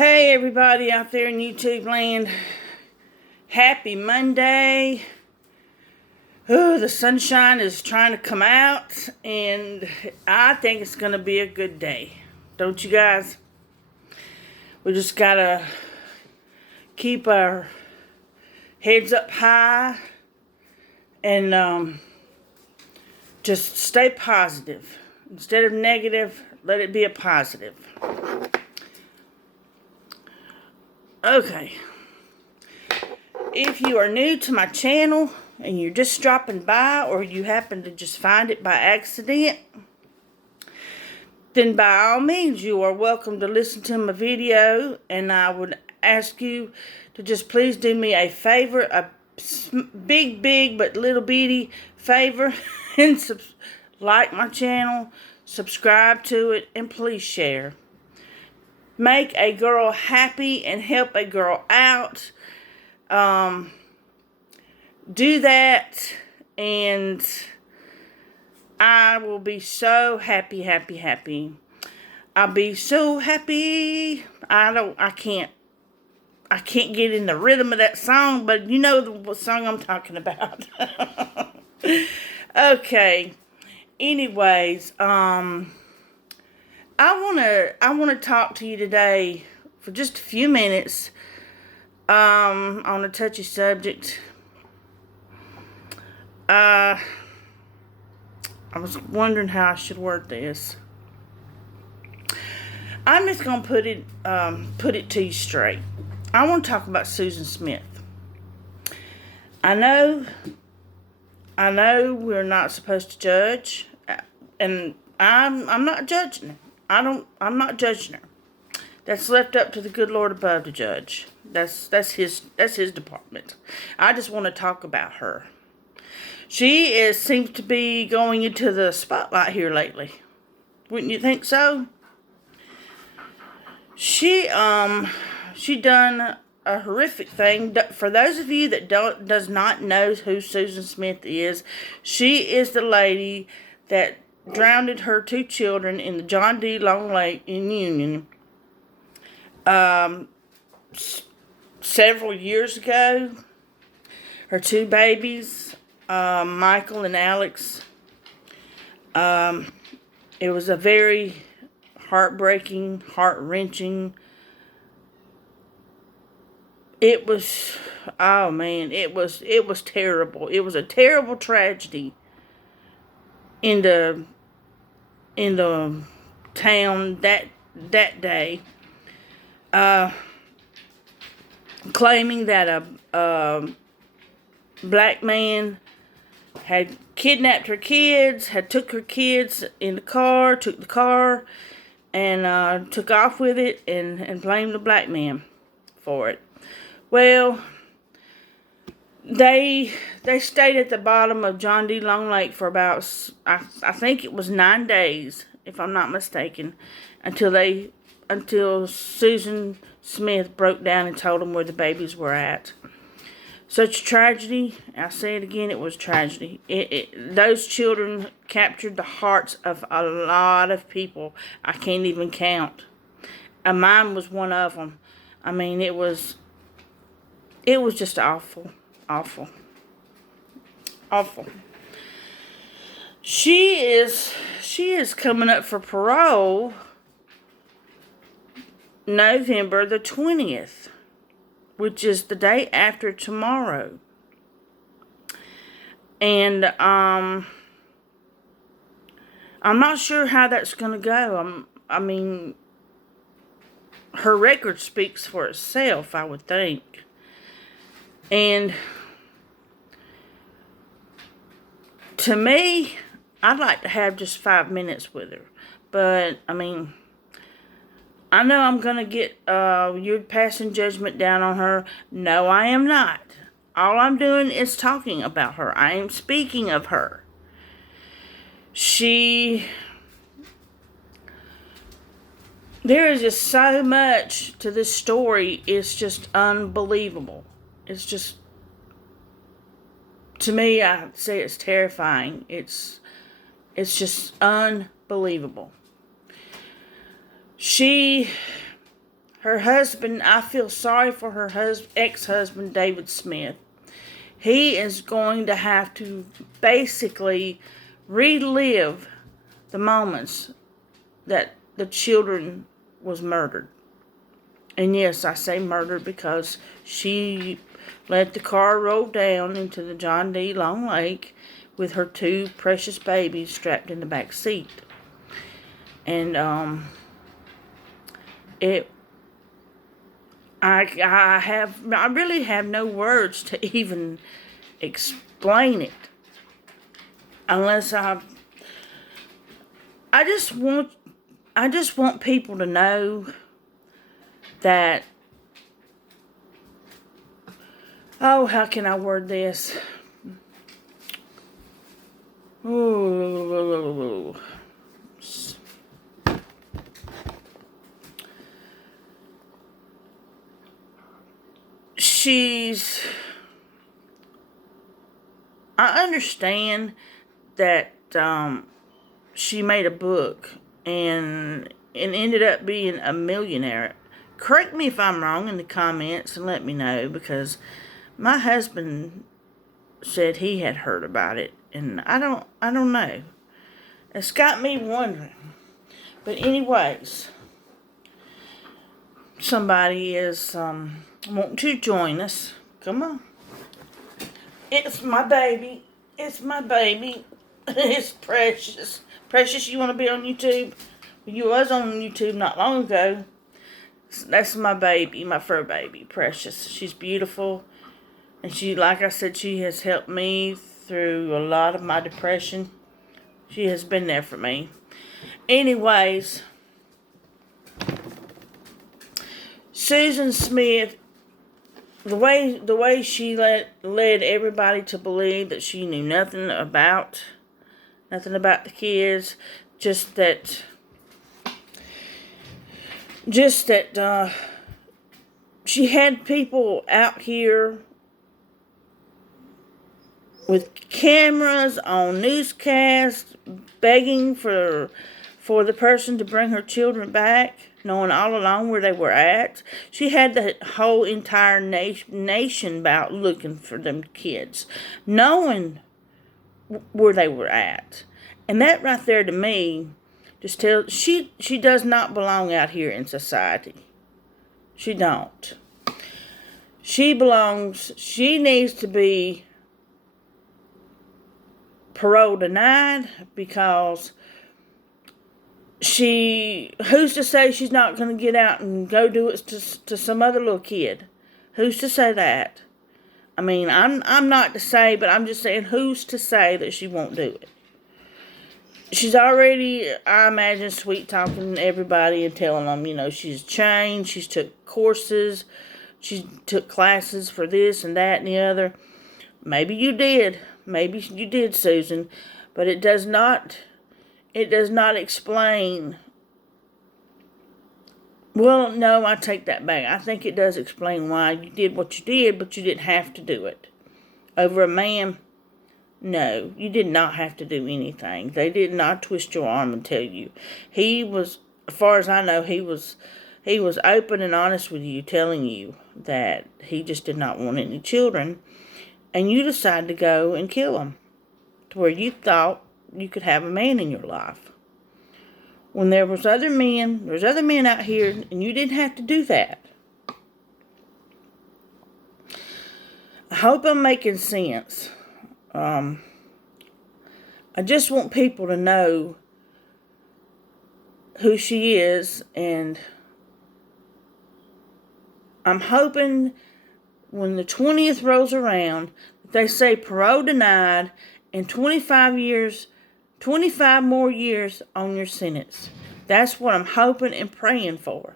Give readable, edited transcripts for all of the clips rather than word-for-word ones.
Hey everybody out there in YouTube land. Happy Monday. Oh, the sunshine is trying to come out and I think it's going to be a good day. Don't you guys? We just got to keep our heads up high and just stay positive. Instead of negative, let it be a positive. Okay. If you are new to my channel and you're just dropping by or you happen to just find it by accident, then by all means you are welcome to listen to my video, and I would ask you to just please do me a favor, a big but little bitty favor, and like my channel, subscribe to it, and please share. Make a girl happy and help a girl out. Do that and I will be so happy. I'll be so happy. I can't get in the rhythm of that song, but you know the song I'm talking about. Okay. Anyways, I wanna talk to you today for just a few minutes on a touchy subject. I was wondering how I should word this. I'm just gonna put it to you straight. I want to talk about Susan Smith. I know we're not supposed to judge, and I'm not judging her. I'm not judging her. That's left up to the good Lord above to judge. That's his department. I just want to talk about her. She seems to be going into the spotlight here lately. Wouldn't you think so? She done a horrific thing. For those of you that does not know who Susan Smith is, she is the lady that drowned her 2 children in the John D. Long Lake in Union several years ago. Her 2 babies, Michael and Alex. It was a very heartbreaking, heart-wrenching. It was, oh man, it was terrible. It was a terrible tragedy in the town that day. Claiming that a black man had kidnapped her kids, had took her kids in the car, took the car, and took off with it, and blamed the black man for it. Well, they stayed at the bottom of John D. Long Lake for about, I think it was 9 days, if I'm not mistaken, until Susan Smith broke down and told them where the babies were at. Such tragedy. I say it again, it was tragedy. Those children captured the hearts of a lot of people. I can't even count. And mine was one of them. I mean, it was just awful. She is coming up for parole November the 20th. Which is the day after tomorrow. And I'm not sure how that's going to go. I mean, her record speaks for itself, I would think. And to me, I'd like to have just 5 minutes with her. But, I mean, I know I'm going to get, you're passing judgment down on her. No, I am not. All I'm doing is talking about her. I am speaking of her. There is just so much to this story. It's just unbelievable. It's just, to me, I say it's terrifying. It's just unbelievable. She Her husband, I feel sorry for her ex-husband, David Smith. He is going to have to basically relive the moments that the children was murdered. And yes, I say murdered because she let the car roll down into the John D. Long Lake with her two precious babies strapped in the back seat. And I really have no words to even explain it, unless I just want people to know that, oh, how can I word this? Ooh. I understand that she made a book and ended up being a millionaire. Correct me if I'm wrong in the comments and let me know, because my husband said he had heard about it, and I don't know. It's got me wondering. But anyways, somebody is wanting to join us. Come on. It's my baby. It's my baby. It's Precious. Precious, you want to be on YouTube? You was on YouTube not long ago. That's my baby, my fur baby, Precious. She's beautiful. And she, like I said, she has helped me through a lot of my depression. She has been there for me. Anyways, Susan Smith, the way she led everybody to believe that she knew nothing about the kids, just that she had people out here with cameras on newscasts begging for the person to bring her children back, knowing all along where they were at. She had the whole entire nation about looking for them kids, knowing where they were at. And that right there to me just tells she does not belong out here in society. She don't. She needs to be parole denied, because who's to say she's not going to get out and go do it to some other little kid? Who's to say that? I mean, I'm not to say, but I'm just saying, who's to say that she won't do it? She's already, I imagine, sweet talking everybody and telling them, she's changed, she's took courses, she took classes for this and that and the other. Maybe you did, Susan, but it does not explain. Well, no, I take that back. I think it does explain why you did what you did, but you didn't have to do it. Over a man, no, you did not have to do anything. They did not twist your arm and tell you. He was, as far as I know, he was open and honest with you, telling you that he just did not want any children, and you decided to go and kill him, to where you thought you could have a man in your life. When there's other men out here, and you didn't have to do that. I hope I'm making sense. I just want people to know who she is, and I'm hoping when the 20th rolls around, they say parole denied and 25 more years on your sentence. That's what I'm hoping and praying for.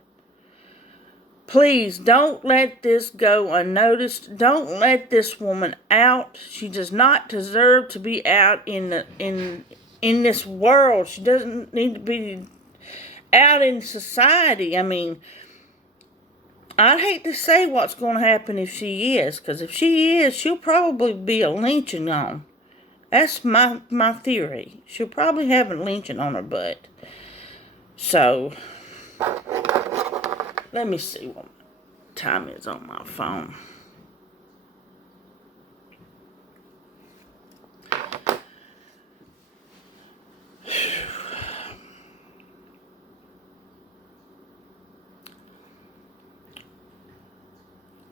Please don't let this go unnoticed. Don't let this woman out. She does not deserve to be out in this world. She doesn't need to be out in society. I mean, I'd hate to say what's going to happen if she is, because if she is, she'll probably be a lynching on. That's my theory. She'll probably have a lynching on her butt. So, Let me see what time is on my phone.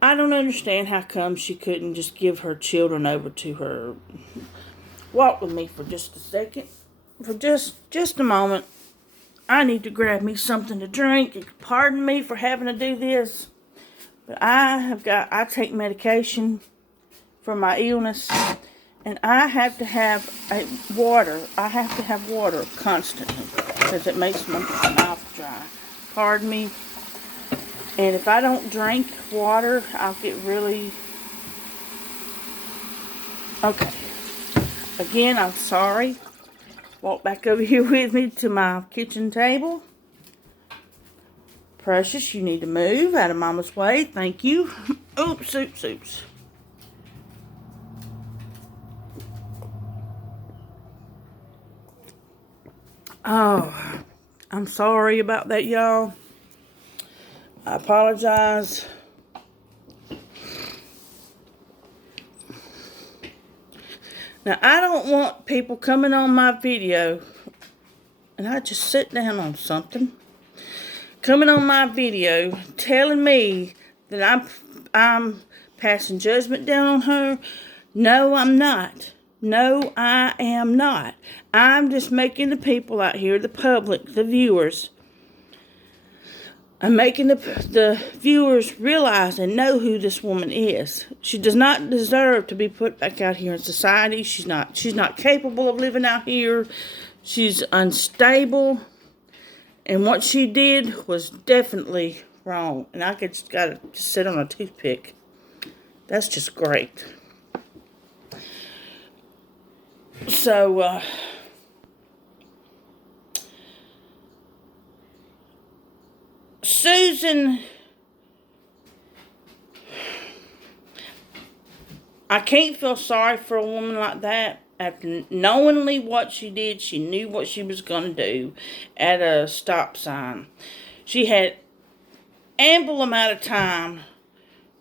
I don't understand how come she couldn't just give her children over to her. Walk with me for just a second. For just a moment. I need to grab me something to drink. Pardon me for having to do this. But I take medication for my illness. And I have to have water. I have to have water constantly. Because it makes my mouth dry. Pardon me. And if I don't drink water, I'll get really... Okay. Again, I'm sorry. Walk back over here with me to my kitchen table. Precious, you need to move out of Mama's way. Thank you. Oops. Oh, I'm sorry about that, y'all. I apologize. Now, I don't want people coming on my video, and I just sit down on something, coming on my video, telling me that I'm passing judgment down on her. No, I'm not. No, I am not. I'm just making the people out here, the public, the viewers, I'm making the viewers realize and know who this woman is. She does not deserve to be put back out here in society. She's not capable of living out here. She's unstable. And what she did was definitely wrong. And I just gotta sit on a toothpick. That's just great. So, Susan, I can't feel sorry for a woman like that. After knowingly what she did, she knew what she was going to do at a stop sign. She had ample amount of time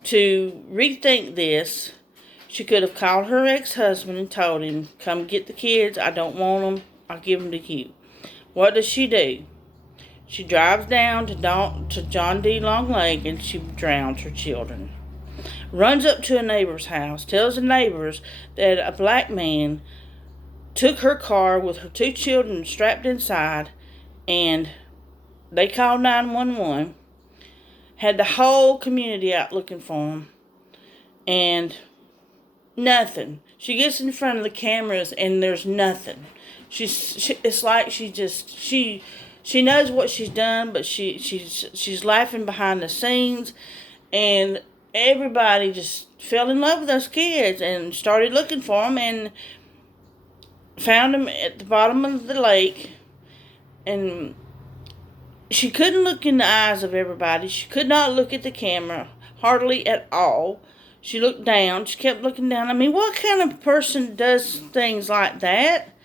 to rethink this. She could have called her ex-husband and told him, come get the kids. I don't want them. I'll give them to you. What does she do? She drives down to John D. Longleg and she drowns her children. Runs up to a neighbor's house, tells the neighbors that a black man took her car with her 2 children strapped inside, and they called 911, had the whole community out looking for him, and nothing. She gets in front of the cameras and there's nothing. It's like she knows what she's done, but she's laughing behind the scenes, and everybody just fell in love with those kids and started looking for them and found them at the bottom of the lake. And she couldn't look in the eyes of everybody. She could not look at the camera hardly at all. She looked down. She kept looking down. I mean, what kind of person does things like that?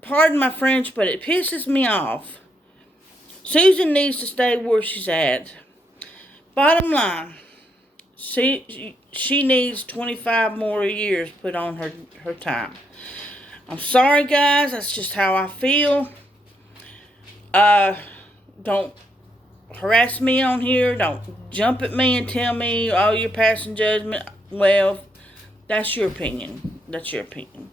Pardon my French, but it pisses me off. Susan needs to stay where she's at. Bottom line, she needs 25 more years put on her time. I'm sorry, guys. That's just how I feel. Don't harass me on here. Don't jump at me and tell me, oh, you're passing judgment. Well, that's your opinion. That's your opinion.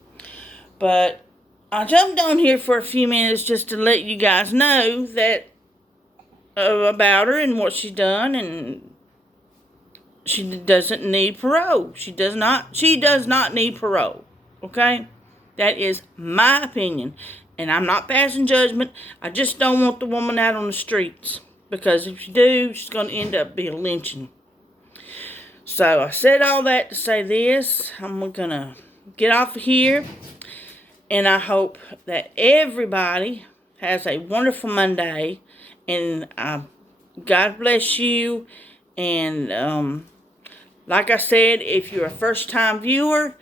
But I jumped on here for a few minutes just to let you guys know that about her and what she's done, and she doesn't need parole. She does not need parole. Okay? That is my opinion. And I'm not passing judgment. I just don't want the woman out on the streets. Because if you do, she's going to end up being lynching. So I said all that to say this. I'm going to get off of here. And I hope that everybody has a wonderful Monday. And God bless you. And like I said, if you're a first-time viewer,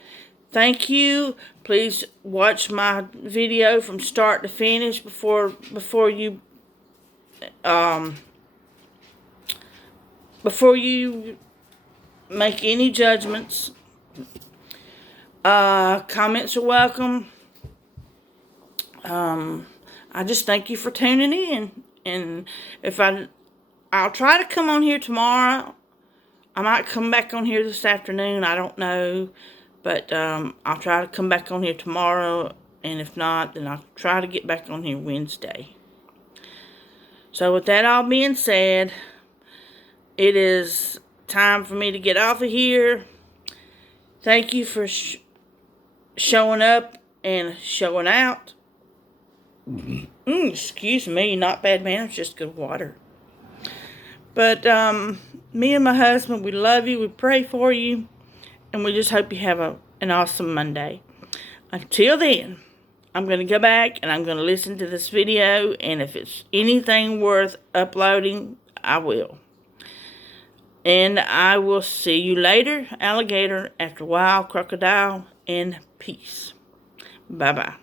thank you. Please watch my video from start to finish before you make any judgments. Comments are welcome. I just thank you for tuning in. And if I'll try to come on here tomorrow. I might come back on here this afternoon. I don't know. But I'll try to come back on here tomorrow. And if not, then I'll try to get back on here Wednesday. So with that all being said, it is time for me to get off of here. Thank you for showing up and showing out. Excuse me, not bad manners, just good water. But me and my husband, we love you, we pray for you, and we just hope you have an awesome Monday. Until then, I'm going to go back and I'm going to listen to this video, and if it's anything worth uploading, I will. And I will see you later, alligator, after a while, crocodile, and peace. Bye-bye.